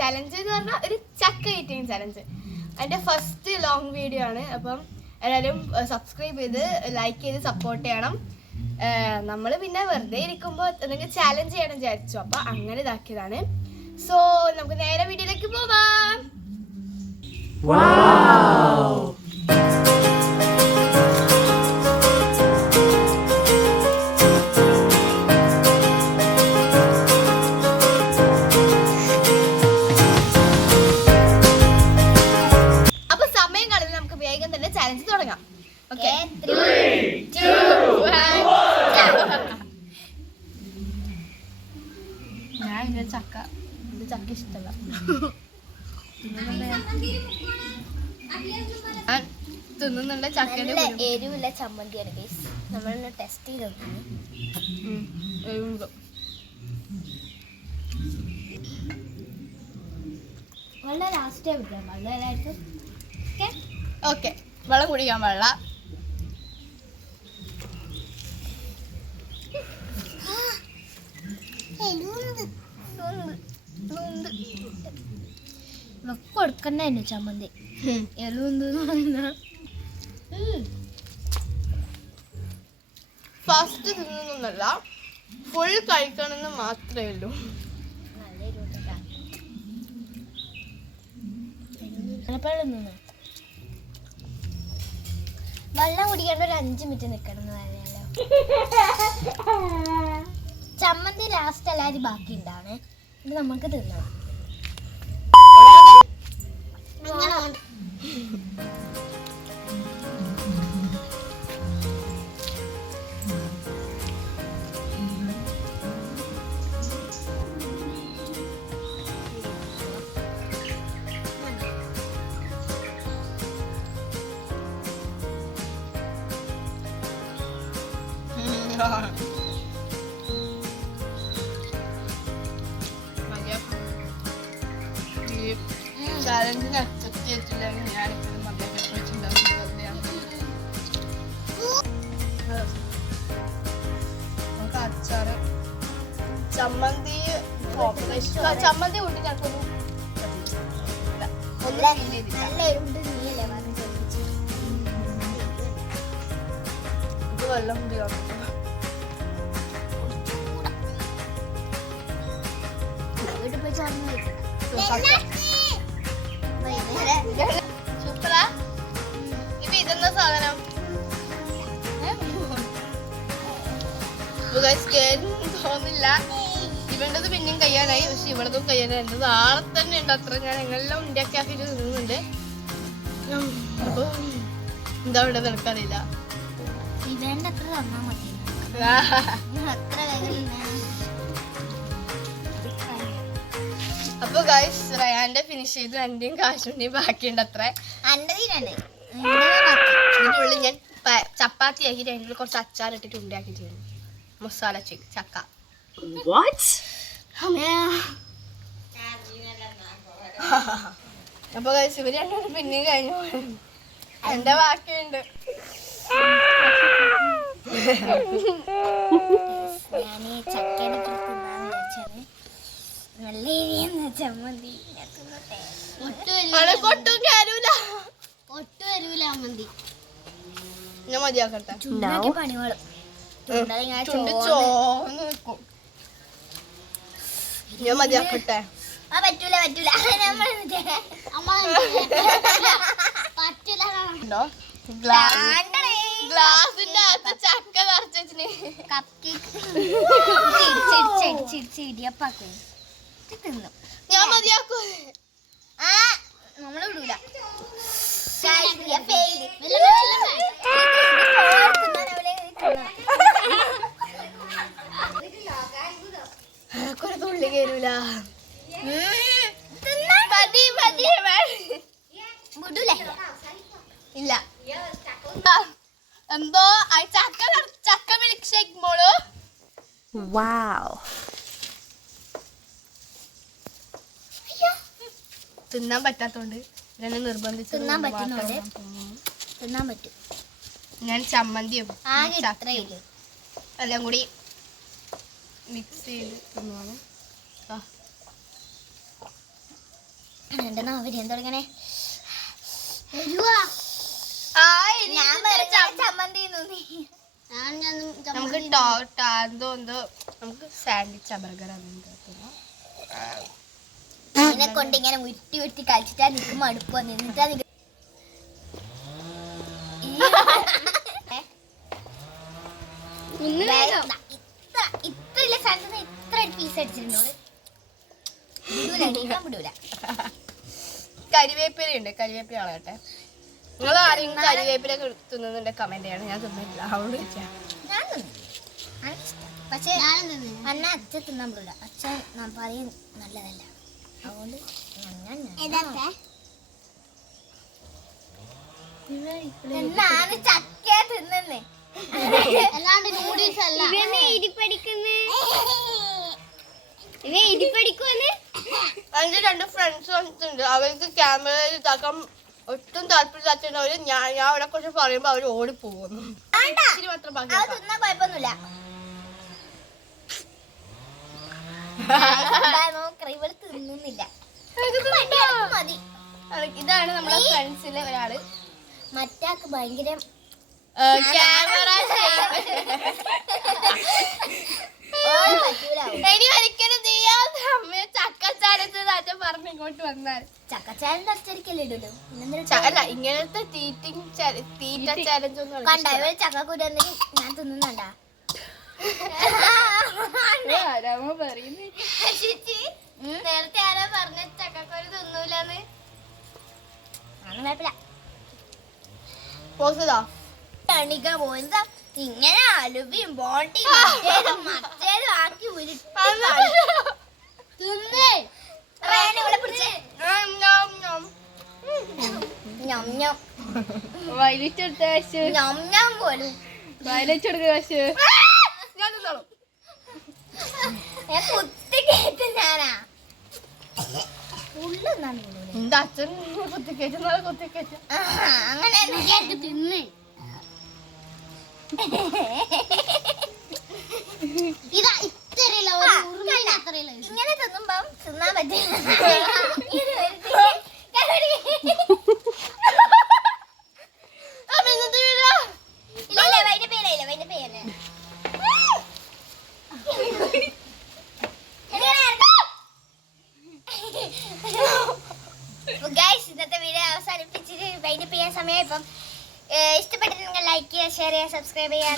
Challenge എന്ന് പറഞ്ഞാൽ ഒരു ചക്ക ഈറ്റിംഗ് ചലഞ്ച്. അതിൻ്റെ ഫസ്റ്റ് ലോങ് വീഡിയോ ആണ്. അപ്പം എല്ലാവരും സബ്സ്ക്രൈബ് ചെയ്ത് ലൈക്ക് ചെയ്ത് സപ്പോർട്ട് ചെയ്യണം. നമ്മൾ പിന്നെ വെറുതെ ഇരിക്കുമ്പോൾ എന്തെങ്കിലും ചാലഞ്ച് ചെയ്യണം വിചാരിച്ചു, അപ്പം അങ്ങനെ ഇതാക്കിയതാണ്. സോ നമുക്ക് നേരെ വീഡിയോയിലേക്ക് പോവാം. അപ്പൊ സമയം കളഞ്ഞ് നമുക്ക് വേഗം തന്നെ ചാലഞ്ച് തുടങ്ങാം. ഓക്കെ, 3, 2, 1. ഞാൻ ഇത് ചക്ക ഇഷ്ടമല്ല. തിന്നുന്നുണ്ട്. ചക്കന്റെ എരിവില്ല ചമ്മന്തിയാണ് ഗൈസ്. നമ്മളൊന്ന് ടെസ്റ്റ് ചെയ്ത് നോക്കുന്നു. വെള്ളം ലാസ്റ്റേ കുടിക്കാൻ പാടില്ല എല്ലാവർക്കും. ഓക്കെ, വെള്ളം കുടിക്കാൻ പാടില്ല. കൊടുക്കണ്ടായിരുന്നു ചമ്മന്തി. എളുണ്ട് ഫസ്റ്റ് തിന്നൊന്നല്ല, ഫുൾ കഴിക്കണമെന്ന് മാത്രമേ ഉള്ളൂ. വെള്ളം കുടിക്കേണ്ട ഒരു 5 മിനിറ്റ് നിൽക്കണം എന്ന് പറയാലോ. ചമ്മന്തി ലാസ്റ്റ് എല്ലാവരും ബാക്കി ഉണ്ടാവണേ. ഇത് നമുക്ക് തിന്നാം. ചാലഞ്ചിന് അക്സെപ്റ്റ് ചെയ്തിട്ടില്ലെങ്കിൽ ഞാനിപ്പോഴും മതിയാക്കി നമുക്ക് അച്ചാറ് ചമ്മന്തി ചമ്മന്തി കൂട്ടി ഞങ്ങൾക്കൊന്നും ഇത് വെള്ളം കുടിക്കണം. സൂപ്പറാ. ഇപ്പൊ ഇതെന്താ സാധനം? തോന്നില്ല. ഇവണ്ടത് പിന്നെയും കഴിയാനായി, പക്ഷെ ഇവിടത്തും കഴിയാനായി. എന്റെ നാളെ തന്നെ ഉണ്ട് അത്ര. ഞാൻ എങ്ങനെല്ലാം ഉണ്ടാക്കി ആക്കിയിട്ട് തിന്നുന്നുണ്ട്. അപ്പൊ എന്താ ഇവിടെ നടക്കാറില്ല. അപ്പൊ ഗൈസ് റയാന്റെ ഫിനിഷ് ചെയ്ത് എന്റെയും കാശുണ്ടിയും ബാക്കിയുണ്ട് അത്ര. ഇതിനുള്ളിൽ ഞാൻ ചപ്പാത്തി ആക്കിയിട്ട് അതിൻ്റെ കുറച്ച് അച്ചാർ ഇട്ടിട്ട് ഉണ്ടാക്കി ചെയ്യുന്നു. മസാല ചക്ക. അപ്പൊ ഗൈസ് ഇവര് രണ്ടും പിന്നെയും കഴിഞ്ഞു. എന്റെ ബാക്കിയുണ്ട്. ചമ്മന്തി ഞാൻ മതിയാക്കട്ടെ. പണികളും ഞാൻ മതിയാക്കട്ടെ. പറ്റൂല ഗ്ലാസിന്റെ അകത്ത് ചക്ക നിറച്ചു ഇടിയപ്പാക്കും ഞാൻ മതിയാക്കൂ. നമ്മള് വിടൂല. കുറെ തുള്ളി കയറൂല. ഇല്ല എന്തോ ചക്ക മിൽക്ക് ഷേക്ക് മോള്. തിന്നാൻ പറ്റാത്തോണ്ട് എന്നെ നിർബന്ധിച്ച് തിന്നാൻ പറ്റും. ഞാൻ ചമ്മന്തിയും എല്ലാം കൂടി മിക്സ് ചെയ്ത് തിന്നുവാണ്. എന്റെ നാവിരി തുടങ്ങണേ ഞാൻ ചമ്മന്തി നമുക്ക് നമുക്ക് സാൻഡ്വിച്ച് ബർഗർ അതിനെ കൊണ്ട് ഇങ്ങനെ ഉരുട്ടി ഉരുട്ടി കളിച്ചിട്ടാ നിനക്ക് മടുപ്പോ നിന്നിട്ടാ ഇത്ര സ്ഥലത്ത് ഇത്ര പീസ് അടിച്ചിട്ടുണ്ടോ വിടൂല കരിവേപ്പില ഉണ്ട്. കരിവേപ്പില ആളട്ടെ. നിങ്ങൾ ആരെങ്കിലും കരിവേപ്പില തിന്നുന്നുണ്ടെ കമന്റ് ചെയ്യണം. ഞാൻ തിന്നില്ല, അവളോട് ചോദിച്ചാ. പക്ഷേ അന്ന അച്ഛ തിന്നാൻ പറ്റില്ല. അച്ഛൻ പറയും നല്ലതല്ല. അതുകൊണ്ട് എന്നാണ് ചക്ക തിന്നുന്നേ, അല്ലാണ്ട് നൂഡിൽസ് അല്ല. എന്റെ 2 ഫ്രണ്ട്സ് വന്നിട്ടുണ്ട്. അവർക്ക് ക്യാമറയിൽ ഇതാക്കാൻ ഒട്ടും താല്പര്യമില്ലാത്തവര് ഞാൻ അവിടെ കുറച്ച് പറയുമ്പോ അവര് ഓടിപ്പോകുന്നു. മാത്രം ബാക്കി കുഴപ്പമൊന്നുമില്ല. തിന്നുന്നില്ല. മതി. ഇതാണ് നമ്മുടെ ഫ്രണ്ട്സിലെ ഒരാള്. മറ്റാക്ക് ഭയങ്കര ക്യാമറ ഇനി ഒരിക്കലും ചക്കച്ചാരത്ത് പറഞ്ഞ് ഇങ്ങോട്ട് വന്നാൽ ചക്കച്ചാരന്റെ അച്ചടിക്കല്ലേ ഇടുള്ളൂ. അല്ല, ഇങ്ങനത്തെ തീറ്റ ചാലഞ്ച് ഒന്നും കണ്ട ഇവര് ചക്കക്കുരു ഞാൻ തിന്നുന്നുണ്ടാ. നേരത്തെ ആരാ പറഞ്ഞ ചക്കക്കുരു തിന്നൂലെന്ന്? കുഴപ്പമില്ല. പോസതാ കണിക പോയതാ ഇങ്ങനെ അലുവിയും ബോണ്ടിയും മറ്റേതും ആക്കി പോലും കുത്തി കേട്ട ഞാനാ ഉള്ളെന്നാണ് എന്റെ അച്ഛൻ കുത്തിക്കേറ്റ അങ്ങനെ തിന്ന് ഇതാ ഇത്രയില്ല ഇങ്ങനെ തിന്നുമ്പോ തിന്നാൻ പറ്റില്ല. ഇന്നത്തെ വീഡിയോ അവസാനിപ്പിച്ചിട്ട് വൈൻഡപ്പ് ചെയ്യാൻ സമയം. ഇപ്പം ഇഷ്ടപ്പെട്ടിട്ടുണ്ടെങ്കിൽ ലൈക്ക് ചെയ്യുക, ഷെയർ ചെയ്യുക, സബ്സ്ക്രൈബ് ചെയ്യുക.